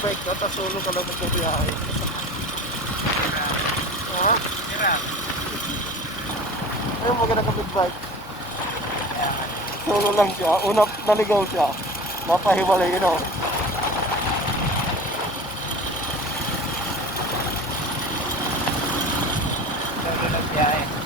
bike ka, tapos solo ka lang magbabiyahe. Ha? Ayun, maganda ka big bike. Solo lang siya. Una, naligaw siya. Napahiwalay, you know. Solo lang biyahe.